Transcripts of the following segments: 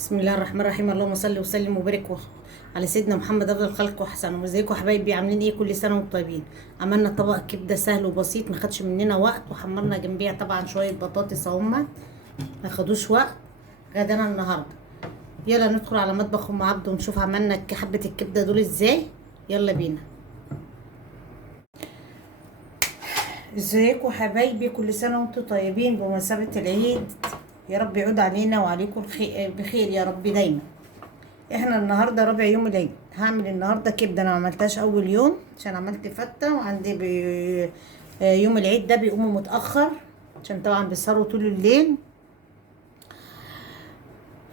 بسم الله الرحمن الرحيم. اللهم صل وسلم وبارك على سيدنا محمد افضل الخلق واحسن. وازيكم يا حبايبي؟ عاملين ايه؟ كل سنه وانتم طيبين. عملنا طبق كبده سهل وبسيط، ما خدش مننا وقت، وحمرنا جنبيها طبعا شويه بطاطس اهم ما خدوش وقت. غدانا النهارده. يلا ندخل على مطبخ ام عبد ونشوف عملنا حبه الكبده دول ازاي. يلا بينا. ازيكم حبايبي؟ كل سنه وانتم طيبين بمناسبه العيد. يا رب يعود علينا وعليكم بخير يا رب دايما. احنا النهارده رابع يوم العيد. هعمل النهارده كبده، انا ما عملتهاش اول يوم عشان عملت فته، وعندي يوم العيد ده بيقوموا متاخر عشان طبعا بيسهروا طول الليل.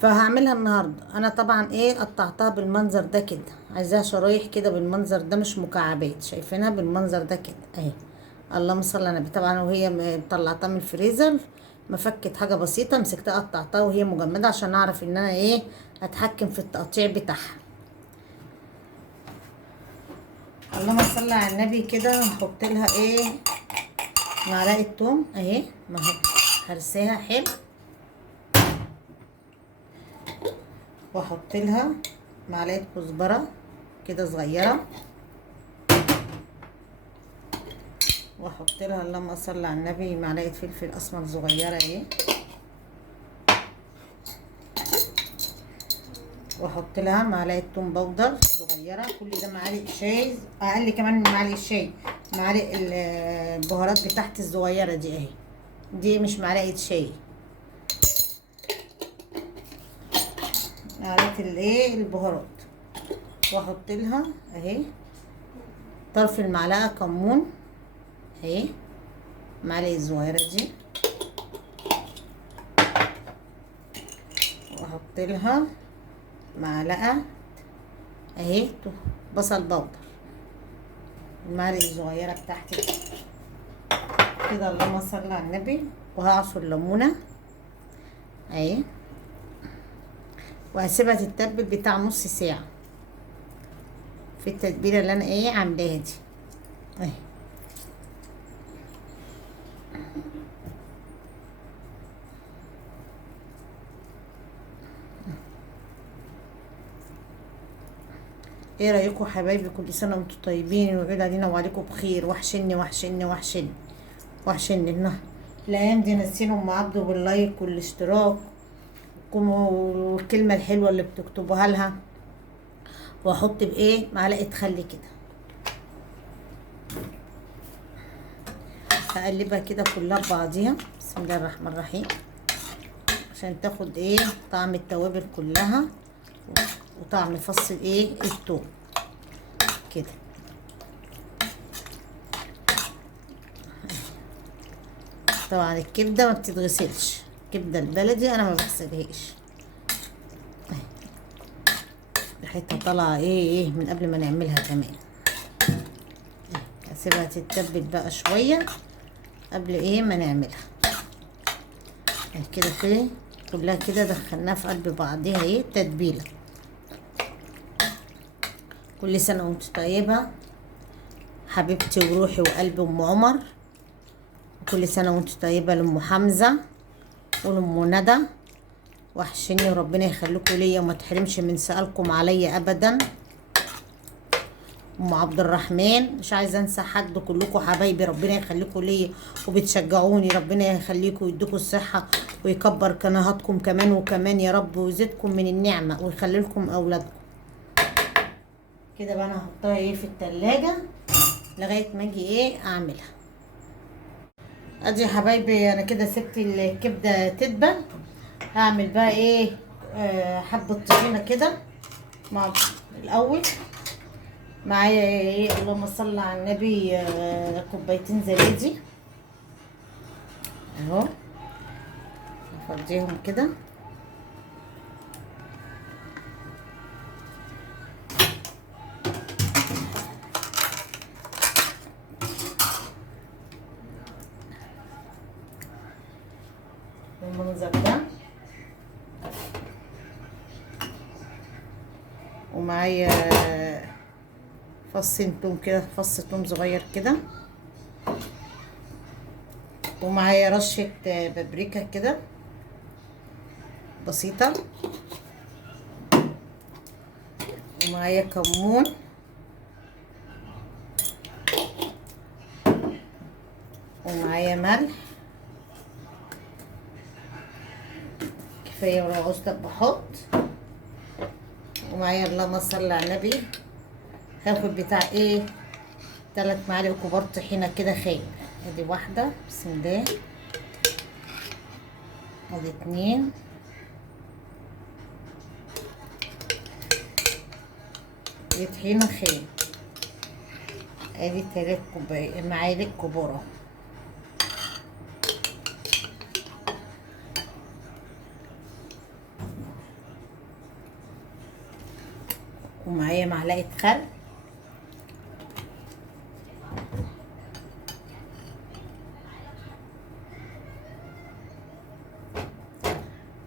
فهعملها النهارده. انا طبعا قطعتها بالمنظر ده كده، عايزاها شرايح كده بالمنظر ده، مش مكعبات. شايفينها بالمنظر ده كده اهي. اللهم صل على النبي. طبعا وهي طلعتها من الفريزر، مفكت حاجه بسيطه، مسكتها قطعتها وهي مجمده عشان اعرف ان انا اتحكم في التقطيع بتاعها. اللهم صل على النبي. كده هحط لها معلقه توم اهي، ما هرساها حلو، واحط لها معلقه كزبره كده صغيره، واحط لها اللهم صل على النبي معلقه فلفل اسمر صغيره اهي، واحط لها معلقه توم بودر صغيره. كل ده معالق شاي، اقل كمان من معلقه شاي. معالق البهارات بتاعتي الصغيره دي اهي، دي مش معلقه شاي. معلقه البهارات، واحط لها اهي طرف المعلقه كمون اهي، معلقه صغيره دي، واحط لها معلقه اهي بصل بودر، المعلقه الصغيره بتاعتي كده. اللهم صل على النبي. وهعصر ليمونه اهي، وهسيبها تتبل بتاع نص ساعه في التتبيله اللي انا عاملاها دي اهي. ايه رايكم حبايبي؟ كل سنه وانتم طيبين ويعود علينا وعليكم بخير. وحشني وحشني وحشني وحشني الايام دي. نسينا ام عبده باللايك والاشتراك والكلمه الحلوه اللي بتكتبوها لها. واحط معلقه خل كده، هقلبها كده كلها ببعضيها. بسم الله الرحمن الرحيم، عشان تاخد طعم التوابل كلها وطعم فص الثوم كده. طبعا الكبده ما بتتغسلش، الكبده البلدي انا ما بغسلهاش، ريحتها طالعه من قبل ما نعملها كمان. هسيبها تتبل بقى شويه قبل ما نعملها كده كلها كده. دخلناها في قلب بعضيها تتبيله. كل سنه وانت طيبه حبيبتي وروحي وقلبي ام عمر. كل سنه وانت طيبه لام حمزه ولام ندى. وحشني وربنا يخليكم ليا وما تحرمش من سؤالكم عليا ابدا. ام عبد الرحمن، مش عايزه انسى حد، كلكم حبايبي ربنا يخليكم ليا وبتشجعوني. ربنا يخليكم ويديكم الصحه ويكبر قناتكم كمان وكمان يا رب، ويزيدكم من النعمه ويخلي لكم اولادكم. كده بقى انا هحطها في التلاجة لغايه ما اجي اعملها. ادي يا حبايبي انا كده سبت الكبده تدبل. هعمل بقى حبه طحينه كده مع الاول. معايا اللهم صل على النبي كوبايتين زبادي اهو، افضيهم كده. بالمنظر ده. ومعايا فص توم كده، فص توم صغير كده. ومعايا رشة بابريكا كده بسيطة. ومعايا كمون، ومعايا ملح كفايه، ولو عوزتك بحط. ومعايا اللهم صل على النبي، هاخد بتاع ايه 3 معالق كبار طحينه كده خام. ادي واحده، بسم الله. ادي 2، دي طحينه خام. ادي 3 معالق كبار اهو. ومعايا معلقه خل،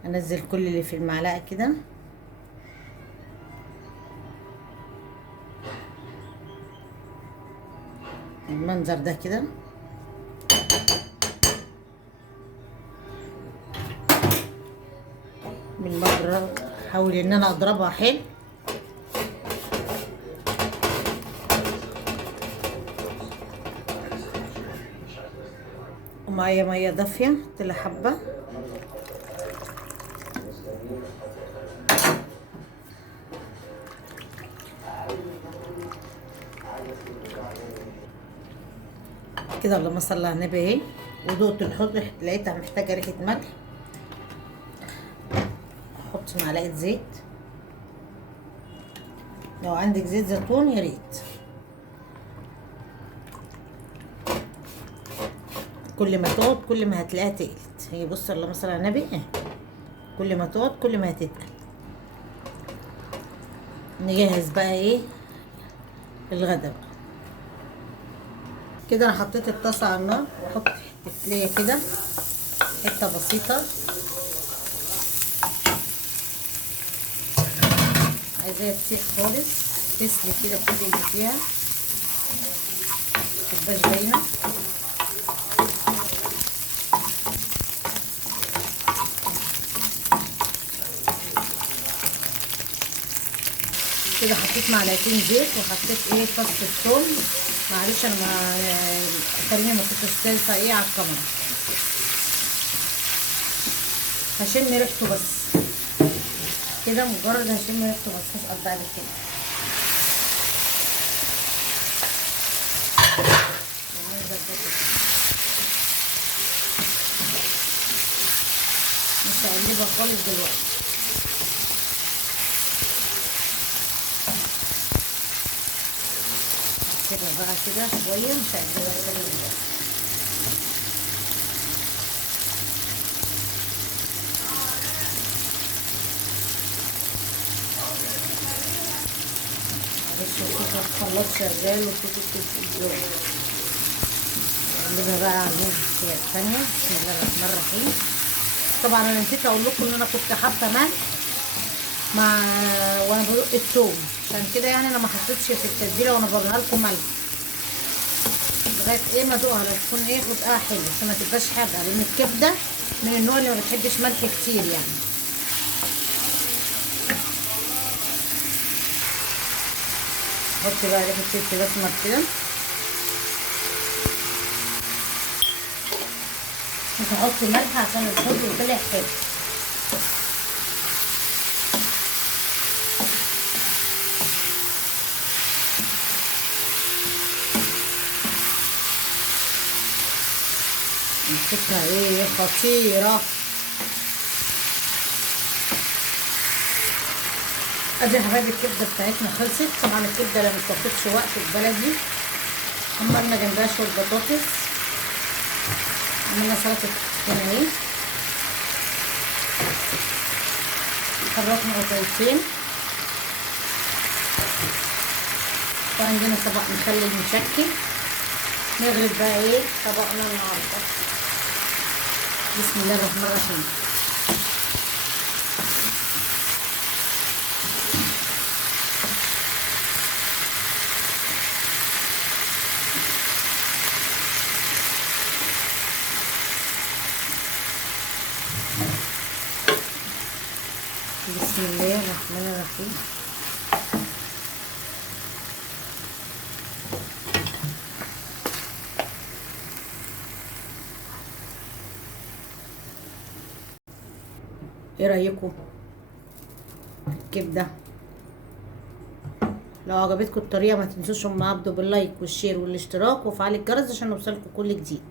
انزل كل اللي في المعلقه كده. المنظر ده كده. من بره احاول ان انا اضربها حلو. ومعايا ميه دافيه طلع حبه. كده اللهم صل على النبي اهي. ودقت الحوض لقيتها محتاجه ريحه ملح. احط معلقه زيت، لو عندك زيت زيتون يا ريت. كل ما تقعد كل ما هتلاقيها تقلت. هي بص اللهم صل على النبي اهي، كل ما تقعد كل ما هتتقل. نجهز بقى ايه الغدا بقى. كده انا حطيت الطاسه على النار، واحط حته كده، حته بسيطه. عايزاها تسيح خالص، تسلق كده كل اللي فيها، متبقاش باينه. كده حطيت معلقتين زيت، وحطيت ايه فص الثوم. معلش انا خليني ما كنتش سالسه ايه على الكاميرا، هشم ريحته بس كده، مجرد هشم ريحته بس. هسقط بقى كده. مش هقلبها خالص دلوقتي. كده بقى كده شويه، مش هقلبها خالص دلوقتي. معلش الصوت الخلاط شغال وصوت التلفزيون. نقلبها بقى على الناحيه الثانيه. بسم الله الرحمن الرحيم. طبعا انا نسيت اقول لكم ان انا كنت حاطه ملح مع وانا بدق الثوم، عشان كده يعني انا ما حطيتش في التتبيله وانا بوريها لكم ملح لغايه ايه ما ادوقها، لا تكون ايه خدقها حلو عشان ما تبقاش حادقه، لان الكبده من النوع اللي ما بتحبش ملح كتير يعني. حط بقى ريحه فلفل اسمر كده. مش هحط ملح عشان الحوض طلع حلو. الفكرة ايه خطيرة. ادي يا حبايبي الكبدة بتاعتنا خلصت. طبعا الكبدة ما بتاخدش وقت البلدي. عملنا جنبها شوية بطاطس، عملنا سلطة هنا اهي، خرطنا قطعتين، وعندنا طبق مخلل مشكل. نغرب بقى ايه طبقنا النهارده. بسم الله الرحمن الرحيم. بسم الله الرحمن الرحيم. ايه رايكم في الكبده؟ لو عجبتكم الطريقه ما تنسوش ام عبده باللايك والشير والاشتراك وفعل الجرس عشان يوصلكم كل جديد.